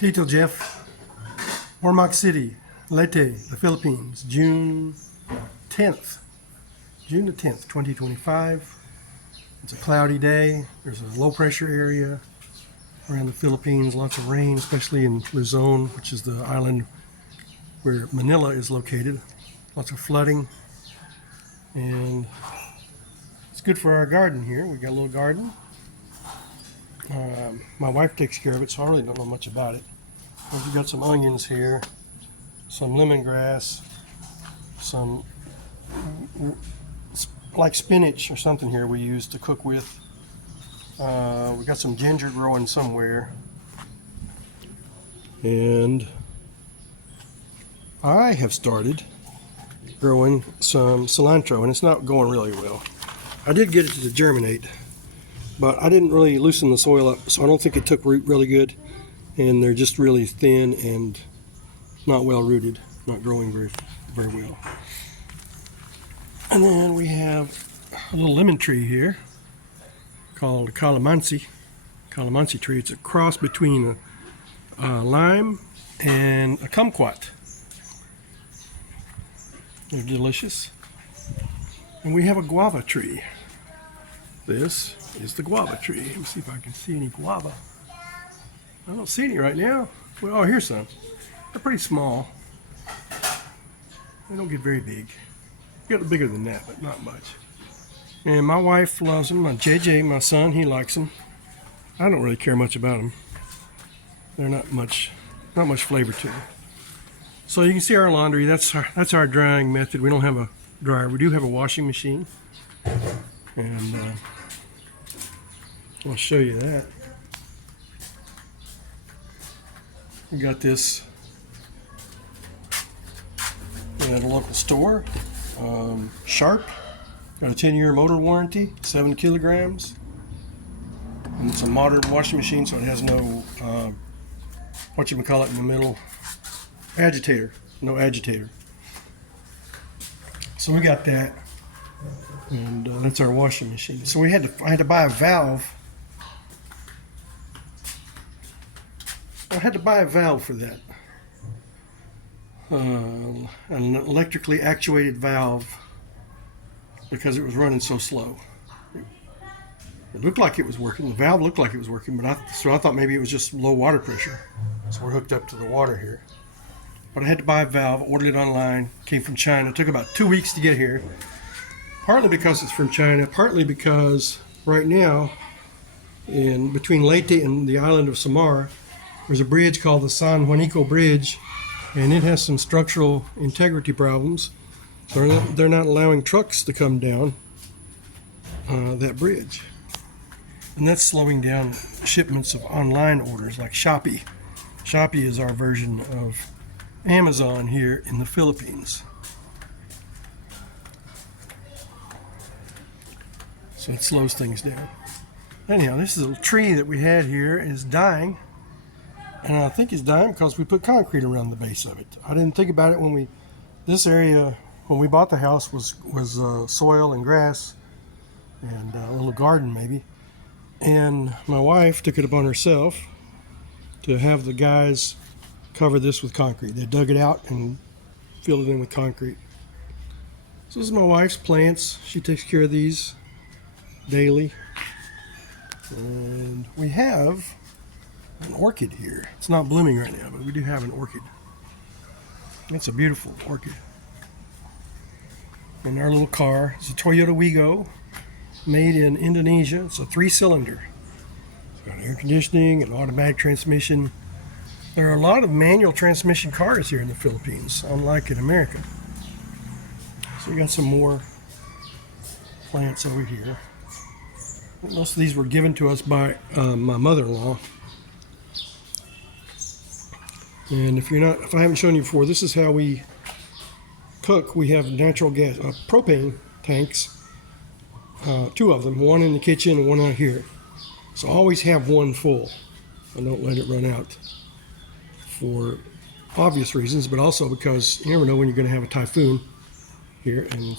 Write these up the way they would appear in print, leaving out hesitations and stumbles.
Tito Jeff, Ormoc City, Leyte, the Philippines, June 10th, 2025. It's a cloudy day. There's a low pressure area around the Philippines, lots of rain, especially in Luzon, which is the island where Manila is located. Lots of flooding, and it's good for our garden here. We got a little garden. My wife takes care of it, so I really don't know much about it. We've got some onions here, some lemongrass, some like spinach or something here we use to cook with. We got some ginger growing somewhere, and I have started growing some cilantro, and it's not going really well. I did get it to germinate, but I didn't really loosen the soil up, so I don't think it took root really good, and they're just really thin and not well rooted, not growing very well. And then we have a little lemon tree here called calamansi tree. It's a cross between a lime and a kumquat. They're delicious. And we have a guava tree. This is the guava tree. Let me see if I can see any guava. I don't see any right now. Well, oh, here's some. They're pretty small. They don't get very big. Get bigger than that, but not much. And my wife loves them. My JJ, my son, he likes them. I don't really care much about them. They're not much flavor to them. So you can see our laundry. That's our drying method. We don't have a dryer. We do have a washing machine, and I'll show you that. We got this at a local store. Sharp. Got a 10-year motor warranty, 7 kilograms. And it's a modern washing machine, so it has no, whatchamacallit in the middle, agitator. No agitator. So we got that, and that's our washing machine. So I had to buy a valve. I had to buy a valve for that. An electrically actuated valve, because it was running so slow. It looked like it was working. The valve looked like it was working, but I thought maybe it was just low water pressure. So we're hooked up to the water here. But I had to buy a valve, ordered it online, came from China. It took about 2 weeks to get here. Partly because it's from China, partly because right now, in between Leyte and the island of Samar, there's a bridge called the San Juanico Bridge, and it has some structural integrity problems. So they're not allowing trucks to come down that bridge. And that's slowing down shipments of online orders like Shopee. Shopee is our version of Amazon here in the Philippines. So it slows things down. Anyhow, this little tree that we had here is dying. And I think it's dying because we put concrete around the base of it. I didn't think about it when this area, when we bought the house, was soil and grass and a little garden maybe. And my wife took it upon herself to have the guys cover this with concrete. They dug it out and filled it in with concrete. So this is my wife's plants. She takes care of these daily. And we have an orchid here. It's not blooming right now, but we do have an orchid. It's a beautiful orchid. And our little car is a Toyota Wigo, made in Indonesia. It's a 3-cylinder. It's got air conditioning and automatic transmission. There are a lot of manual transmission cars here in the Philippines, unlike in America. So we got some more plants over here. Most of these were given to us by my mother-in-law. And if I haven't shown you before, this is how we cook. We have natural gas, propane tanks, 2 of them, one in the kitchen and one out here. So always have one full. I don't let it run out for obvious reasons, but also because you never know when you're going to have a typhoon here and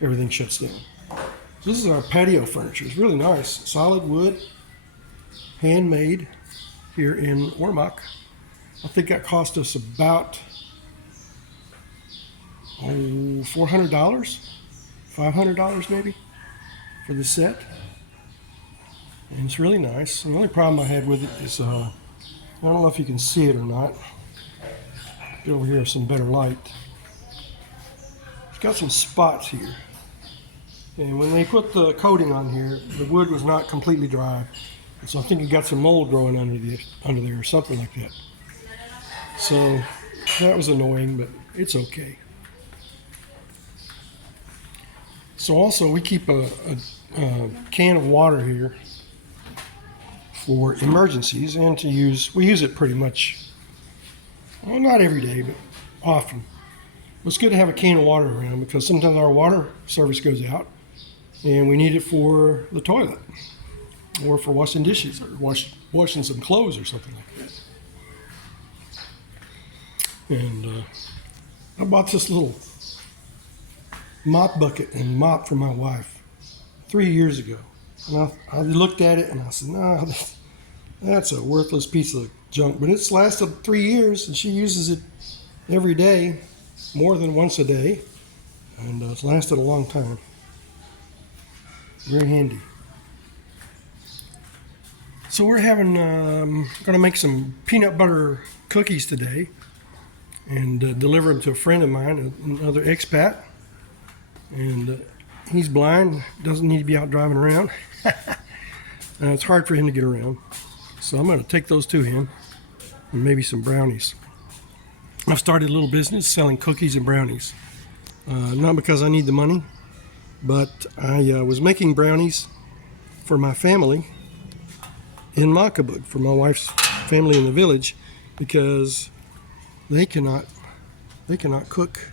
everything shuts down. So this is our patio furniture. It's really nice. Solid wood, handmade. here in Ormoc. I think that cost us about $400, $500 maybe for the set. And it's really nice. And the only problem I had with it is, I don't know if you can see it or not. Get over here with some better light. It's got some spots here. And when they put the coating on here, the wood was not completely dry. And so I think it got some mold growing under there or something like that. So that was annoying, but it's okay. So also we keep a can of water here for emergencies and to use. We use it pretty much, well, not every day, but often. It's good to have a can of water around because sometimes our water service goes out and we need it for the toilet or for washing dishes or washing some clothes or something like that. And I bought this little mop bucket and mop for my wife 3 years ago. And I looked at it and I said, no, that's a worthless piece of junk. But it's lasted 3 years and she uses it every day, more than once a day. And it's lasted a long time. Very handy. So we're having, going to make some peanut butter cookies today and deliver them to a friend of mine, another expat. And he's blind, doesn't need to be out driving around. It's hard for him to get around. So I'm going to take those to him and maybe some brownies. I've started a little business selling cookies and brownies. Not because I need the money, but I was making brownies for my family in Makabug, for my wife's family in the village, because they cannot cook.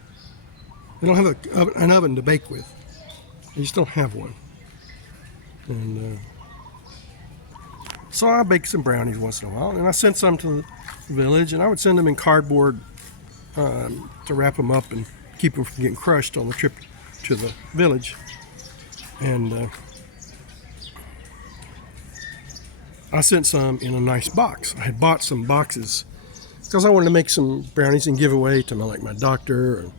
They don't have an oven to bake with. They just don't have one. And so I bake some brownies once in a while, and I sent some to the village, and I would send them in cardboard to wrap them up and keep them from getting crushed on the trip to the village. And I sent some in a nice box. I had bought some boxes because I wanted to make some brownies and give away to my doctor or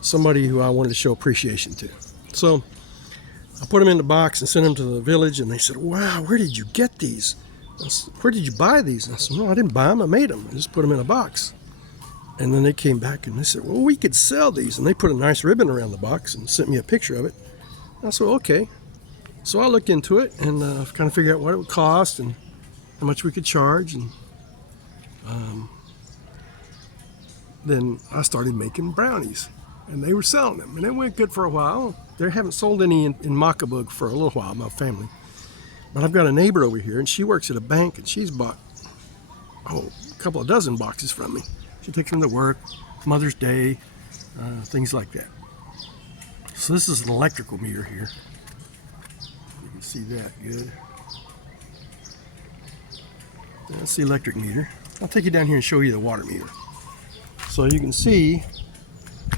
somebody who I wanted to show appreciation to. So I put them in the box and sent them to the village, and they said, wow, where did you get these? I said, where did you buy these? And I said, no, I didn't buy them, I made them. I just put them in a box. And then they came back and they said, well, we could sell these. And they put a nice ribbon around the box and sent me a picture of it. I said, okay. So I looked into it and kind of figured out what it would cost and how much we could charge. And then I started making brownies. And they were selling them. And it went good for a while. They haven't sold any in Makabug for a little while, my family. But I've got a neighbor over here, and she works at a bank, and she's bought, a couple of dozen boxes from me. She takes them to work, Mother's Day, things like that. So this is an electrical meter here. You can see that good. That's the electric meter. I'll take you down here and show you the water meter. So you can see,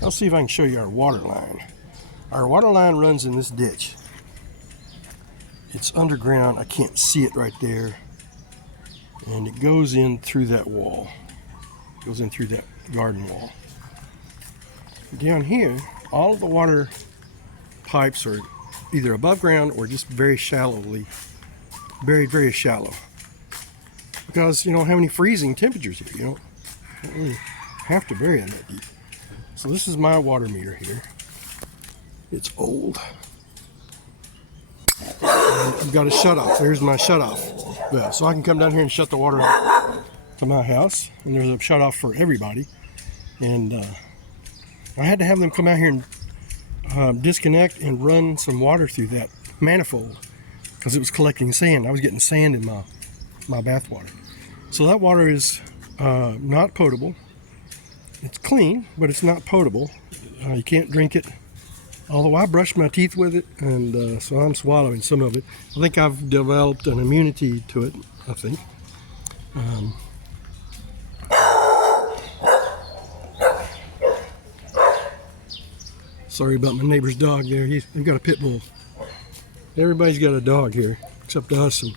I'll see if I can show you our water line. Our water line runs in this ditch. It's underground. I can't see it right there. And it goes in through that wall. It goes in through that garden wall. Down here, all of the water pipes are either above ground or just very shallowly, buried very shallow. Because you don't have any freezing temperatures here. You don't really have to bury them that deep. So this is my water meter here. It's old. And I've got a shut-off. There's my shut-off valve. So I can come down here and shut the water off to my house. And there's a shut-off for everybody. And I had to have them come out here and disconnect and run some water through that manifold because it was collecting sand. I was getting sand in my bath water. So that water is not potable. It's clean, but it's not potable. You can't drink it. Although I brush my teeth with it, and so I'm swallowing some of it. I think I've developed an immunity to it, I think. Sorry about my neighbor's dog there. He's got a pit bull. Everybody's got a dog here, except us and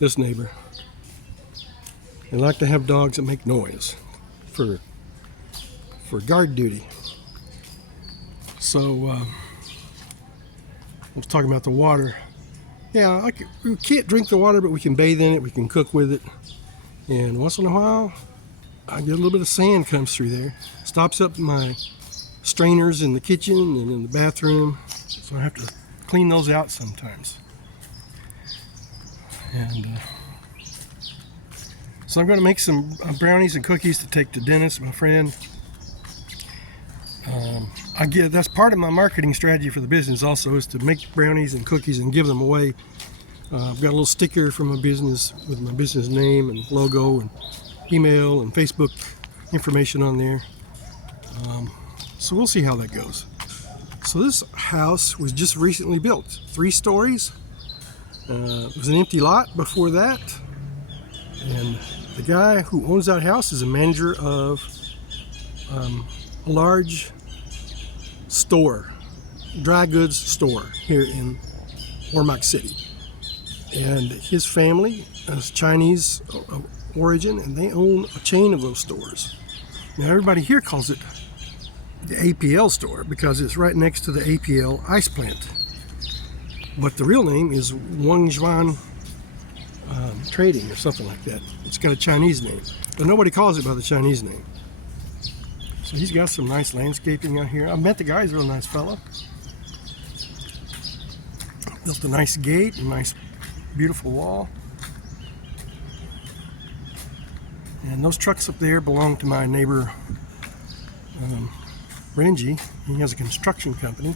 this neighbor. They like to have dogs that make noise for guard duty. So I was talking about the water. Yeah, we can't drink the water, but we can bathe in it. We can cook with it. And once in a while, I get a little bit of sand comes through there. Stops up my strainers in the kitchen and in the bathroom. So I have to clean those out sometimes. And so I'm going to make some brownies and cookies to take to Dennis, my friend. That's part of my marketing strategy for the business also, is to make brownies and cookies and give them away. I've got a little sticker from my business with my business name and logo and email and Facebook information on there. So we'll see how that goes. So this house was just recently built, 3 stories. It was an empty lot before that. And the guy who owns that house is a manager of a large store, dry goods store here in Ormoc City. And his family is Chinese origin, and they own a chain of those stores. Now everybody here calls it the APL store because it's right next to the APL ice plant. But the real name is Wangjuan Trading or something like that. It's got a Chinese name, but nobody calls it by the Chinese name. So he's got some nice landscaping out here. I met the guy, he's a real nice fellow. Built a nice gate, a nice beautiful wall. And those trucks up there belong to my neighbor Renji. He has a construction company.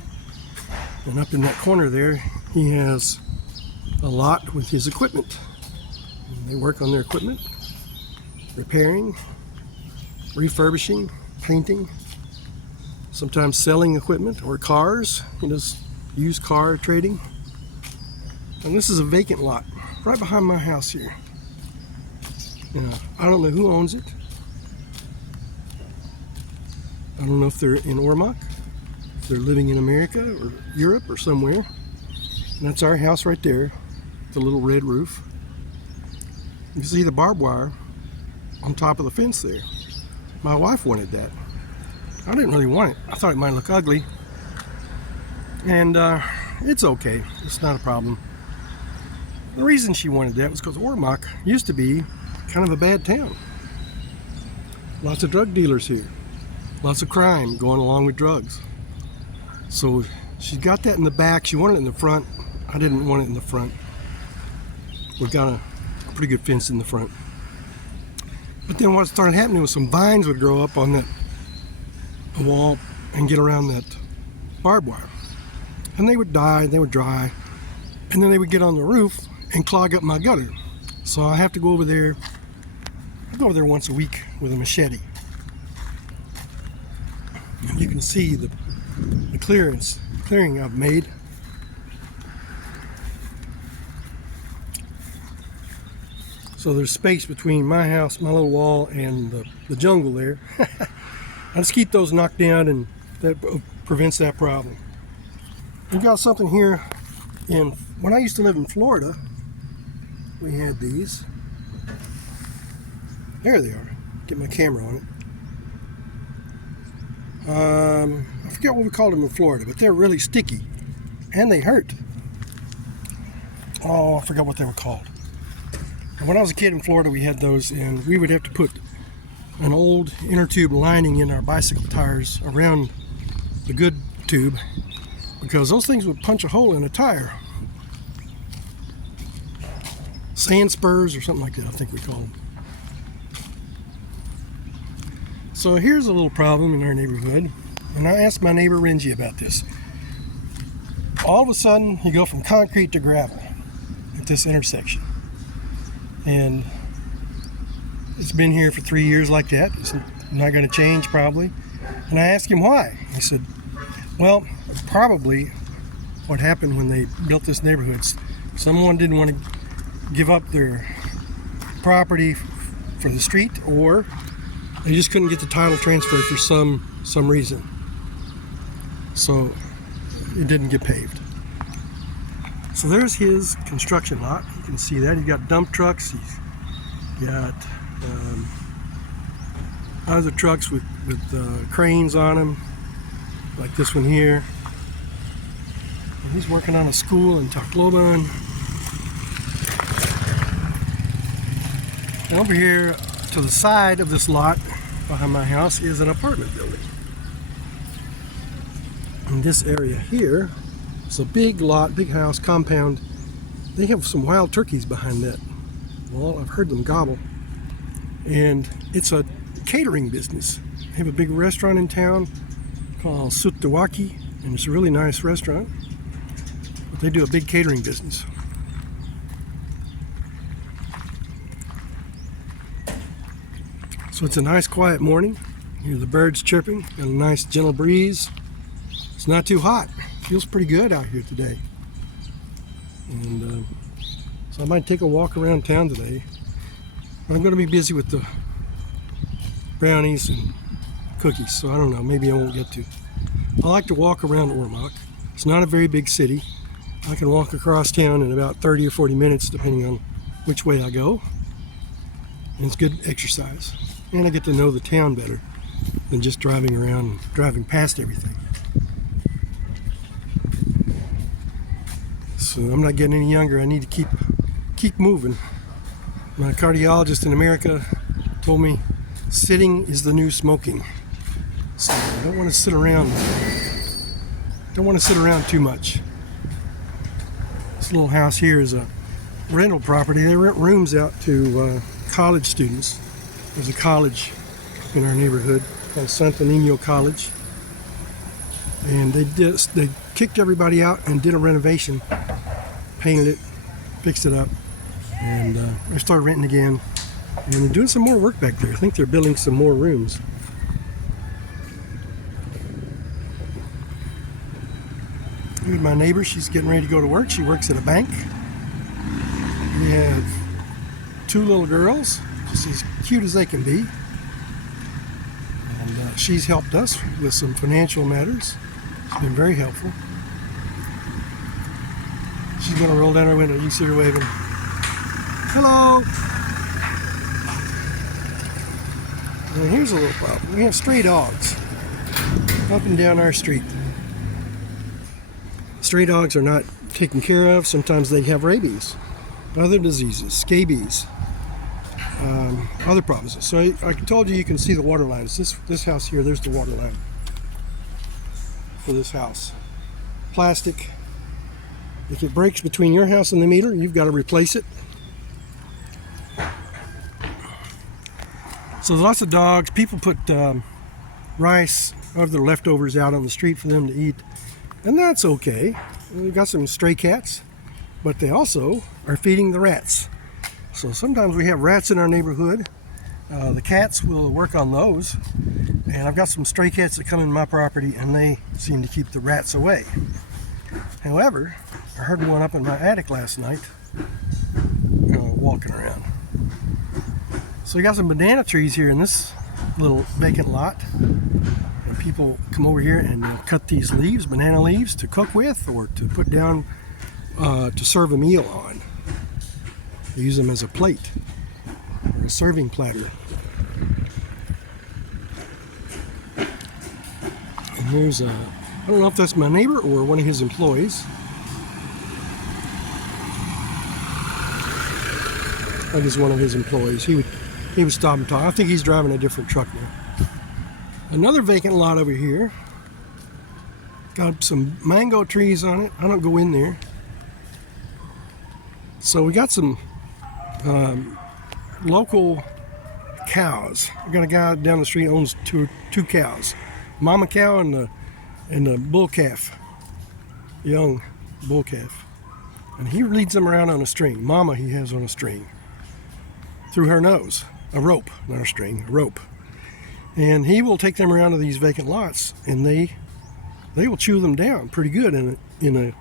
And up in that corner there, he has a lot with his equipment. And they work on their equipment, repairing, refurbishing, painting, sometimes selling equipment or cars. He does used car trading. And this is a vacant lot right behind my house here. I don't know who owns it. I don't know if they're in Ormoc, if they're living in America or Europe or somewhere. And that's our house right there, the little red roof. You can see the barbed wire on top of the fence there. My wife wanted that. I didn't really want it. I thought it might look ugly. And it's okay. It's not a problem. The reason she wanted that was because Ormoc used to be kind of a bad town. Lots of drug dealers here. Lots of crime going along with drugs. So she got that in the back. She wanted it in the front. I didn't want it in the front. We've got a pretty good fence in the front. But then what started happening was some vines would grow up on that wall and get around that barbed wire. And they would die, they would dry, and then they would get on the roof and clog up my gutter. So I have to go over there. I go over there once a week with a machete. And you can see the clearing I've made. So there's space between my house, my little wall, and the jungle there. I just keep those knocked down, and that prevents that problem. We got something here when I used to live in Florida, we had these. There they are. Get my camera on it. I forget what we called them in Florida, but they're really sticky and they hurt. Oh, I forgot what they were called. And when I was a kid in Florida, we had those, and we would have to put an old inner tube lining in our bicycle tires around the good tube because those things would punch a hole in a tire. Sand spurs or something like that, I think we call them. So here's a little problem in our neighborhood, and I asked my neighbor Renji about this. All of a sudden, you go from concrete to gravel at this intersection. And it's been here for 3 years like that. It's not going to change probably. And I asked him why. He said, well, probably what happened when they built this neighborhood, someone didn't want to give up their property for the street, or they just couldn't get the title transferred for some reason. So it didn't get paved. So there's his construction lot. You can see that. He's got dump trucks. He's got Other trucks with cranes on them, like this one here. And he's working on a school in Tacloban. And over here to the side of this lot behind my house is an apartment building. In this area here, it's a big lot, big house, compound. They have some wild turkeys behind that wall. I've heard them gobble. And it's a catering business. They have a big restaurant in town called Sutawaki, and it's a really nice restaurant. But they do a big catering business. So it's a nice quiet morning. You hear the birds chirping and a nice gentle breeze. It's not too hot. Feels pretty good out here today. And so I might take a walk around town today. I'm going to be busy with the brownies and cookies, so I don't know, maybe I won't get to. I like to walk around Ormoc. It's not a very big city. I can walk across town in about 30 or 40 minutes depending on which way I go. And it's good exercise. And I get to know the town better than just driving around and driving past everything. So I'm not getting any younger. I need to keep moving. My cardiologist in America told me sitting is the new smoking. So I don't want to sit around. Don't want to sit around too much. This little house here is a rental property. They rent rooms out to college students. There's a college in our neighborhood called Santo Nino College, and they kicked everybody out and did a renovation, painted it, fixed it up, and I started renting again. And they're doing some more work back there. I think they're building some more rooms. Here's my neighbor. She's getting ready to go to work. She works at a bank. We have two little girls, just as cute as they can be. And she's helped us with some financial matters. It's been very helpful. She's going to roll down our window. You can see her waving. Hello! And here's a little problem. We have stray dogs up and down our street. Stray dogs are not taken care of. Sometimes they have rabies, other diseases, scabies, other problems. So I told you can see the water lines. This house here, there's the water line for this house. Plastic. If it breaks between your house and the meter, you've got to replace it. So there's lots of dogs. People put rice or their leftovers out on the street for them to eat, and that's okay. We've got some stray cats, but they also are feeding the rats. So sometimes we have rats in our neighborhood. The cats will work on those, and I've got some stray cats that come in my property, and they seem to keep the rats away. However, I heard one up in my attic last night walking around. So we got some banana trees here in this little vacant lot. And people come over here and cut these leaves, banana leaves, to cook with or to put down to serve a meal on. They use them as a plate or a serving platter. And there's I don't know if that's my neighbor or one of his employees. I think it's one of his employees. He would stop and talk. I think he's driving a different truck now. Another vacant lot over here. Got some mango trees on it. I don't go in there. So we got some local cows. We got a guy down the street who owns two cows. Mama cow and the bull calf. Young bull calf. And he leads them around on a string. Mama he has on a string. Through her nose. A rope, not a string, a rope. And he will take them around to these vacant lots, and they will chew them down pretty good in a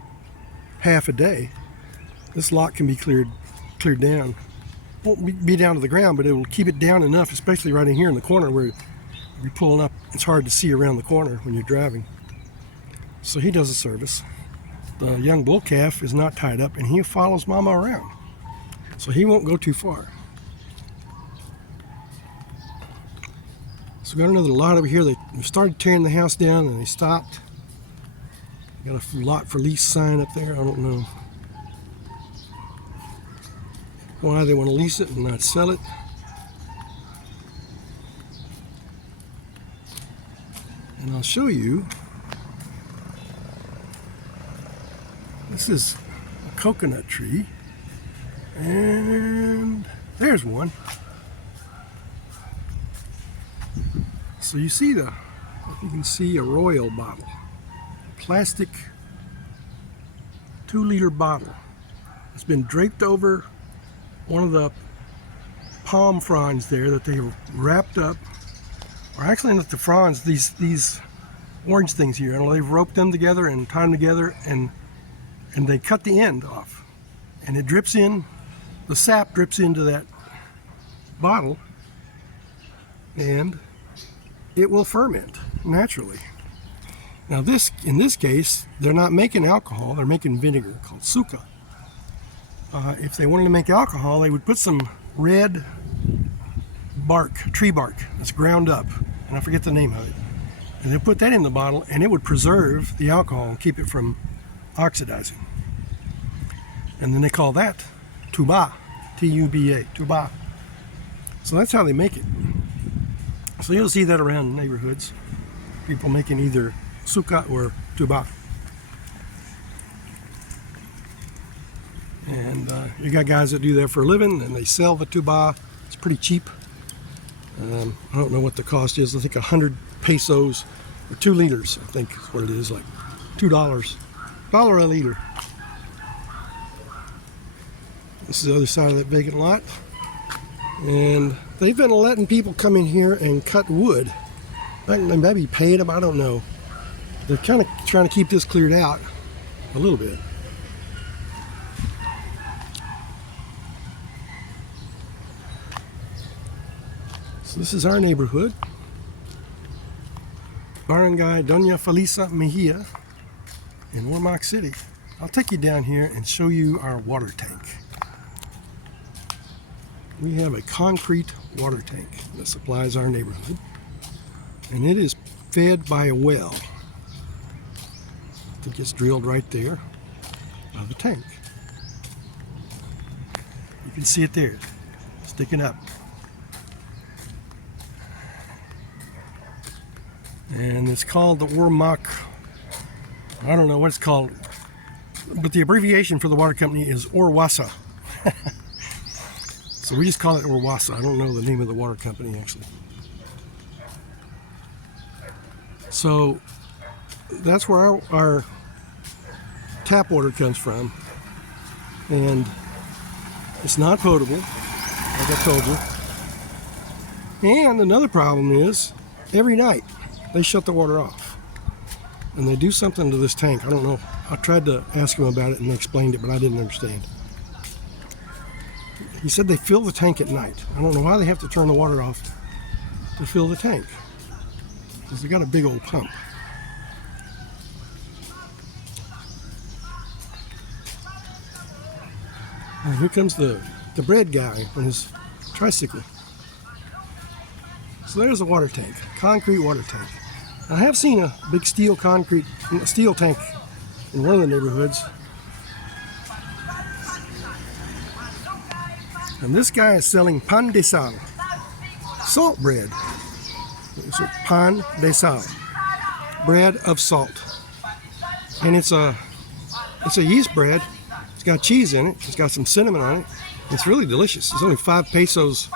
half a day. This lot can be cleared down. Won't be down to the ground, but it will keep it down enough, especially right in here in the corner where you're pulling up. It's hard to see around the corner when you're driving. So he does a service. The young bull calf is not tied up, and he follows Mama around. So he won't go too far. So we got another lot over here. They started tearing the house down and they stopped. Got a lot for lease sign up there. I don't know why they want to lease it and not sell it. And I'll show you. This is a coconut tree. And there's one. So you see you can see a Royal bottle. Plastic 2-liter bottle. It's been draped over one of the palm fronds there that they wrapped up. Or actually not the fronds, these orange things here. And they've roped them together and tied them together and they cut the end off. And it drips in, the sap drips into that bottle and it will ferment naturally. Now in this case, they're not making alcohol, they're making vinegar called suka. If they wanted to make alcohol, they would put some red bark, tree bark, that's ground up, and I forget the name of it. And they'll put that in the bottle and it would preserve the alcohol and keep it from oxidizing. And then they call that tuba, T-U-B-A, tuba. So that's how they make it. So you'll see that around neighborhoods, people making either suka or tuba. And you got guys that do that for a living and they sell the tuba. It's pretty cheap. I don't know what the cost is. I think 100 pesos or 2 liters, I think is what it is, like $2. $1 a liter. This is the other side of that vacant lot. And they've been letting people come in here and cut wood. They maybe paid them, I don't know. They're kind of trying to keep this cleared out a little bit. So this is our neighborhood. Barangay Doña Felisa Mejia in Warmac City. I'll take you down here and show you our water tank. We have a concrete water tank that supplies our neighborhood, and it is fed by a well that gets drilled right there out of the tank. You can see it there, sticking up. And it's called the Warmac, I don't know what it's called, but the abbreviation for the water company is Orwasa. So we just call it Orwasa. I don't know the name of the water company actually. So that's where our tap water comes from. And it's not potable, like I told you. And another problem is, every night they shut the water off. And they do something to this tank. I don't know. I tried to ask them about it and they explained it, but I didn't understand. He said they fill the tank at night. I don't know why they have to turn the water off to fill the tank, because they got a big old pump. And here comes the bread guy on his tricycle. So there's a water tank, concrete water tank. I have seen a big steel tank in one of the neighborhoods. And this guy is selling pan de sal, salt bread. It's pan de sal, bread of salt. And it's a yeast bread. It's got cheese in it. It's got some cinnamon on it. It's really delicious. It's only 5 pesos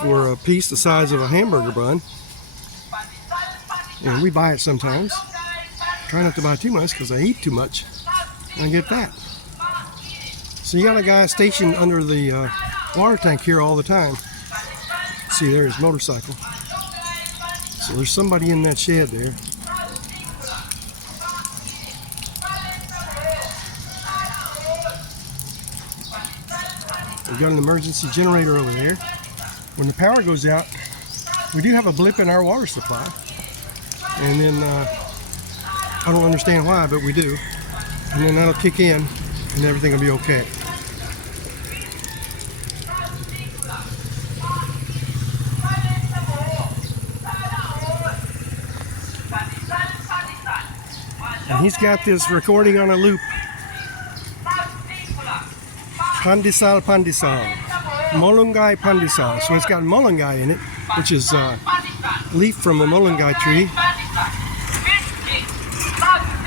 for a piece the size of a hamburger bun. And we buy it sometimes. Try not to buy too much because I eat too much. And I get that. So you got a guy stationed under the water tank here all the time. See, there's his motorcycle. So there's somebody in that shed there. We've got an emergency generator over there. When the power goes out, we do have a blip in our water supply. And then, I don't understand why, but we do. And then that'll kick in and everything will be okay. He's got this recording on a loop. Pandesal, pandesal. Molungai pandesal. So it's got molungai in it, which is a leaf from a molungai tree.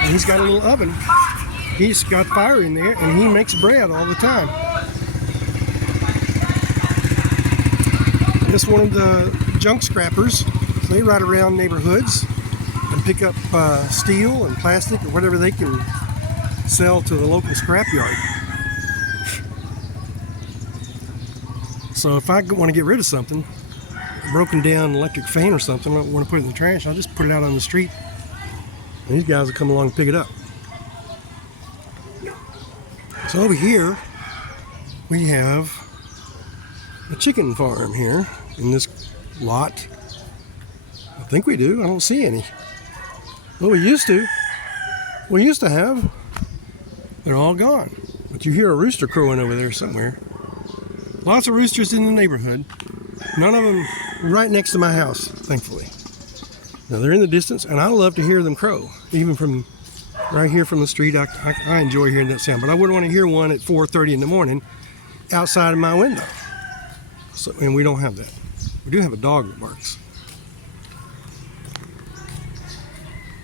And he's got a little oven. He's got fire in there, and he makes bread all the time. Just one of the junk scrappers. They ride around neighborhoods and pick up steel and plastic or whatever they can sell to the local scrapyard. So if I want to get rid of something, a broken down electric fan or something, I want to put it in the trash, I'll just put it out on the street. And these guys will come along and pick it up. So over here, we have a chicken farm here in this lot. I think we do. I don't see any. Well, we used to. We used to have. They're all gone. But you hear a rooster crowing over there somewhere. Lots of roosters in the neighborhood. None of them right next to my house, thankfully. Now, they're in the distance, and I love to hear them crow. Even from right here from the street, I enjoy hearing that sound. But I wouldn't want to hear one at 4:30 in the morning outside of my window. So, and we don't have that. We do have a dog that barks.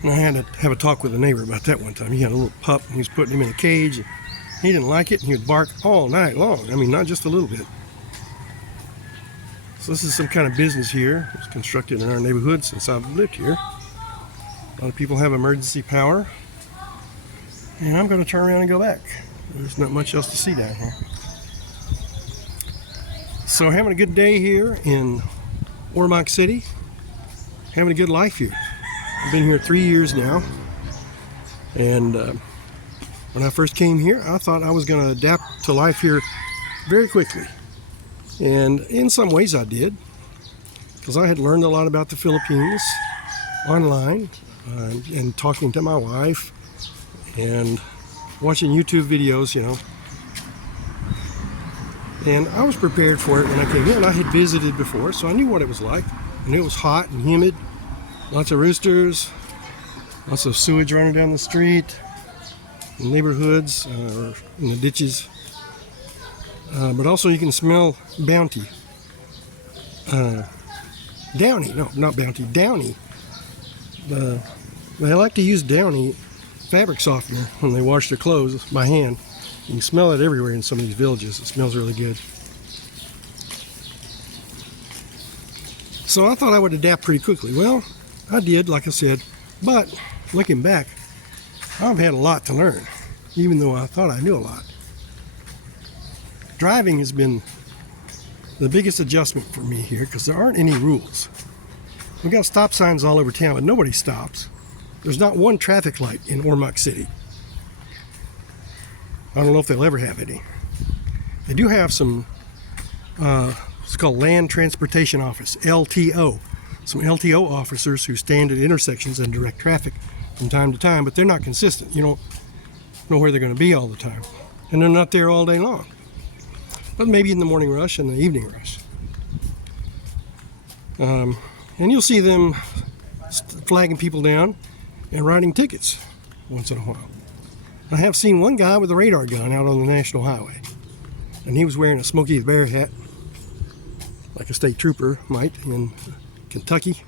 And I had to have a talk with a neighbor about that one time. He had a little pup, and he was putting him in a cage. And he didn't like it, and he would bark all night long. I mean, not just a little bit. So this is some kind of business here. It's constructed in our neighborhood since I've lived here. A lot of people have emergency power. And I'm going to turn around and go back. There's not much else to see down here. So having a good day here in Ormoc City. Having a good life here. I've been here 3 years now. And when I first came here, I thought I was going to adapt to life here very quickly. And in some ways I did, because I had learned a lot about the Philippines online and talking to my wife and watching YouTube videos, you know. And I was prepared for it when I came here, and I had visited before, so I knew what it was like. I knew it was hot and humid, lots of roosters, lots of sewage running down the street, in neighborhoods or in the ditches. But also you can smell Bounty. Downy, no, not Bounty, Downy. They like to use Downy fabric softener when they wash their clothes by hand. You can smell it everywhere in some of these villages. It smells really good. So I thought I would adapt pretty quickly. Well, I did, like I said, but looking back, I've had a lot to learn, even though I thought I knew a lot. Driving has been the biggest adjustment for me here because there aren't any rules. We've got stop signs all over town, but nobody stops. There's not one traffic light in Ormoc City. I don't know if they'll ever have any. They do have some, it's called Land Transportation Office, LTO. Some LTO officers who stand at intersections and direct traffic from time to time, but they're not consistent. You don't know where they're going to be all the time. And they're not there all day long. But maybe in the morning rush and the evening rush. And you'll see them flagging people down and writing tickets once in a while. I have seen one guy with a radar gun out on the national highway. And he was wearing a Smokey the Bear hat, like a state trooper might in Kentucky.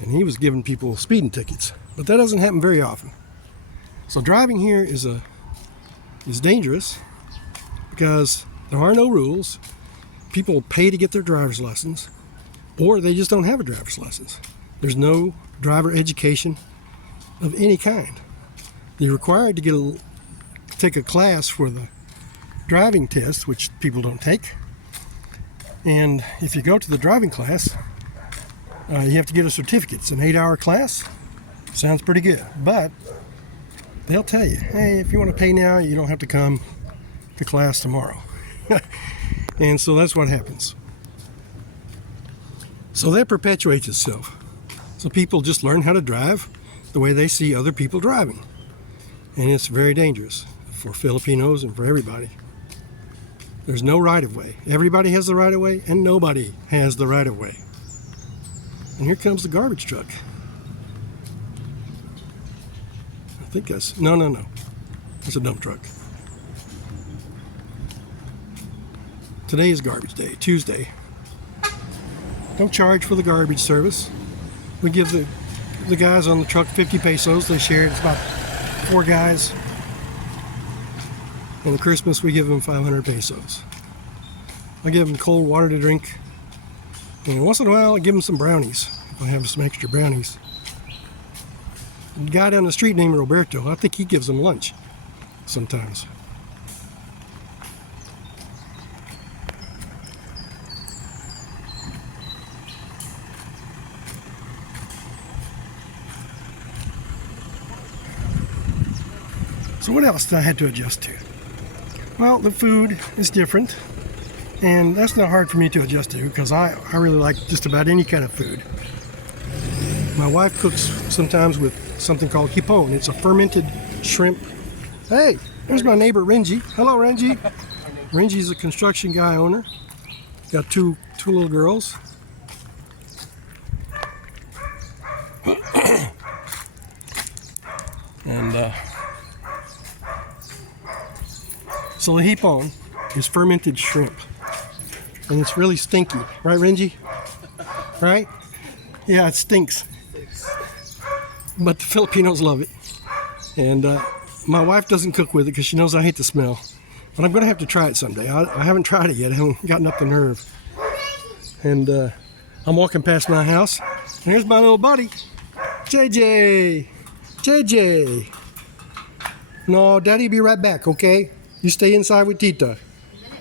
And he was giving people speeding tickets. But that doesn't happen very often. So driving here is dangerous because there are no rules. People pay to get their driver's license, or they just don't have a driver's license. There's no driver education of any kind. You're required to take a class for the driving test, which people don't take. And if you go to the driving class, you have to get a certificate. It's an 8-hour class. Sounds pretty good, but they'll tell you, hey, if you want to pay now, you don't have to come to class tomorrow. And so that's what happens. So that perpetuates itself. So people just learn how to drive the way they see other people driving. And it's very dangerous for Filipinos and for everybody. There's no right-of-way. Everybody has the right-of-way, and nobody has the right-of-way. And here comes the garbage truck. I I think that's, no. It's a dump truck. Today is garbage day, Tuesday. Don't charge for the garbage service. We give the guys on the truck 50 pesos. They share it. It's about 4 guys. And at Christmas, we give them 500 pesos. I give them cold water to drink. And once in a while, I give them some brownies. If I have some extra brownies. A guy down the street named Roberto, I think he gives them lunch sometimes. So what else did I have to adjust to? Well, the food is different, and that's not hard for me to adjust to because I really like just about any kind of food. My wife cooks sometimes with something called hipon. It's a fermented shrimp. Hey, there's my neighbor Renji. Hello, Renji. Renji's a construction guy owner. Got two little girls. And so the hipon is fermented shrimp, and it's really stinky, right, Renji? Right? Yeah, it stinks. But the Filipinos love it, and my wife doesn't cook with it because she knows I hate the smell. But I'm going to have to try it someday. I haven't tried it yet. I haven't gotten up the nerve. And I'm walking past my house, and here's my little buddy, JJ. JJ. No, Daddy, be right back, okay? You stay inside with Tita.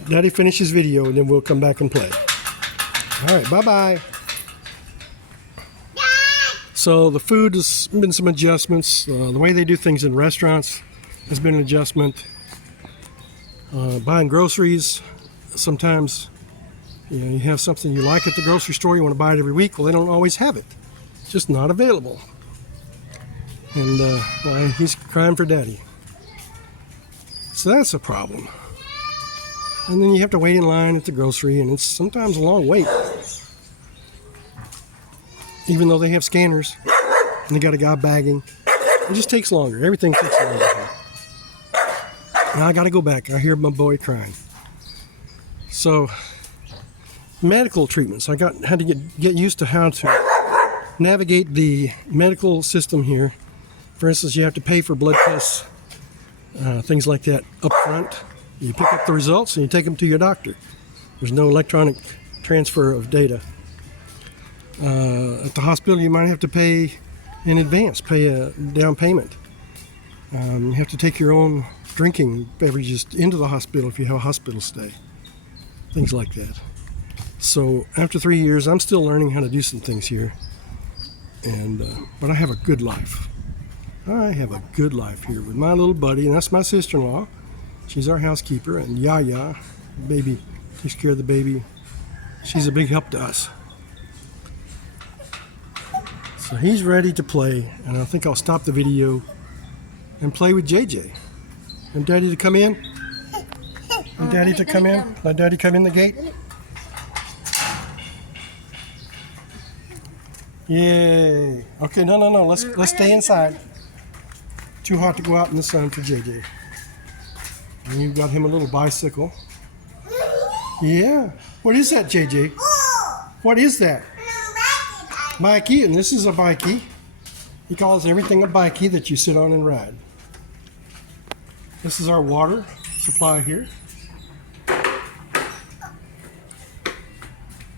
Daddy finish his video, and then we'll come back and play. All right, bye-bye. So the food has been some adjustments. The way they do things in restaurants has been an adjustment. Buying groceries, sometimes you have something you like at the grocery store, you want to buy it every week. Well, they don't always have it. It's just not available. And well, he's crying for Daddy. So that's a problem. And then you have to wait in line at the grocery, and it's sometimes a long wait. Even though they have scanners, and they got a guy bagging. It just takes longer. Everything takes longer. Now I got to go back. I hear my boy crying. So, medical treatments. I had to get used to how to navigate the medical system here. For instance, you have to pay for blood tests, things like that up front. You pick up the results and you take them to your doctor. There's no electronic transfer of data. At the hospital, you might have to pay in advance, pay a down payment. You have to take your own drinking beverages into the hospital if you have a hospital stay. Things like that. So after 3 years, I'm still learning how to do some things here. But I have a good life. I have a good life here with my little buddy, and that's my sister-in-law. She's our housekeeper, and Yaya, baby, takes care of the baby. She's a big help to us. So he's ready to play, and I think I'll stop the video and play with JJ. And Daddy to come in? And Daddy to come in? Let Daddy come in the gate? Yay. Okay, no. Let's stay inside. Too hot to go out in the sun for JJ. And you've got him a little bicycle. Yeah. What is that, JJ? What is that? Bikey, and this is a bikey. He calls everything a bikey that you sit on and ride. This is our water supply here.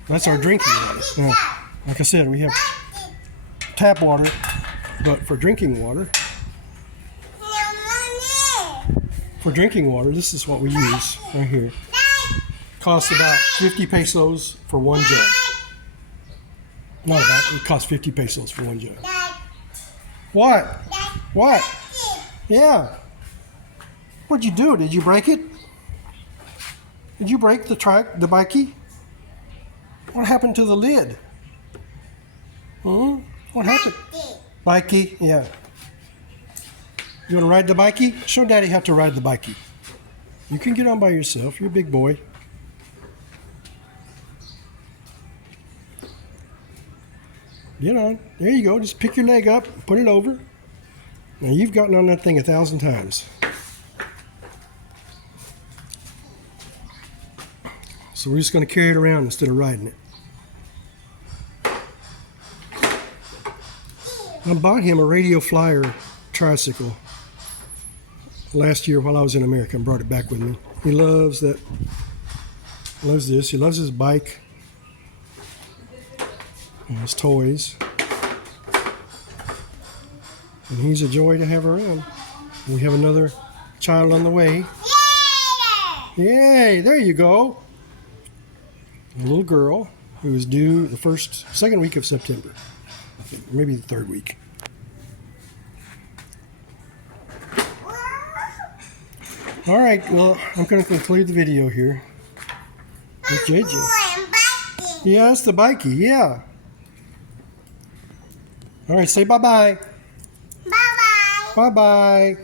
That's our drinking water. Now, like I said, we have tap water, but for drinking water, this is what we use right here. Costs about 50 pesos for one jug. Not about, it costs 50 pesos for one jug. What? What? Yeah. What'd you do? Did you break it? Did you break the bikey? What happened to the lid? What happened? Bikey, yeah. You want to ride the bikey? Show Daddy how to ride the bikey. You can get on by yourself. You're a big boy. Get on. There you go. Just pick your leg up, put it over. Now you've gotten on that thing 1,000 times. So we're just going to carry it around instead of riding it. I bought him a Radio Flyer tricycle last year while I was in America and brought it back with me. He loves that. Loves this. He loves his bike and his toys. And he's a joy to have around. We have another child on the way. Yay! There you go. A little girl who is due the second week of September. I think, maybe the third week. All right, well, I'm going to conclude the video here with JJ. Yeah, it's the bikey, yeah. All right, say bye-bye. Bye-bye. Bye-bye.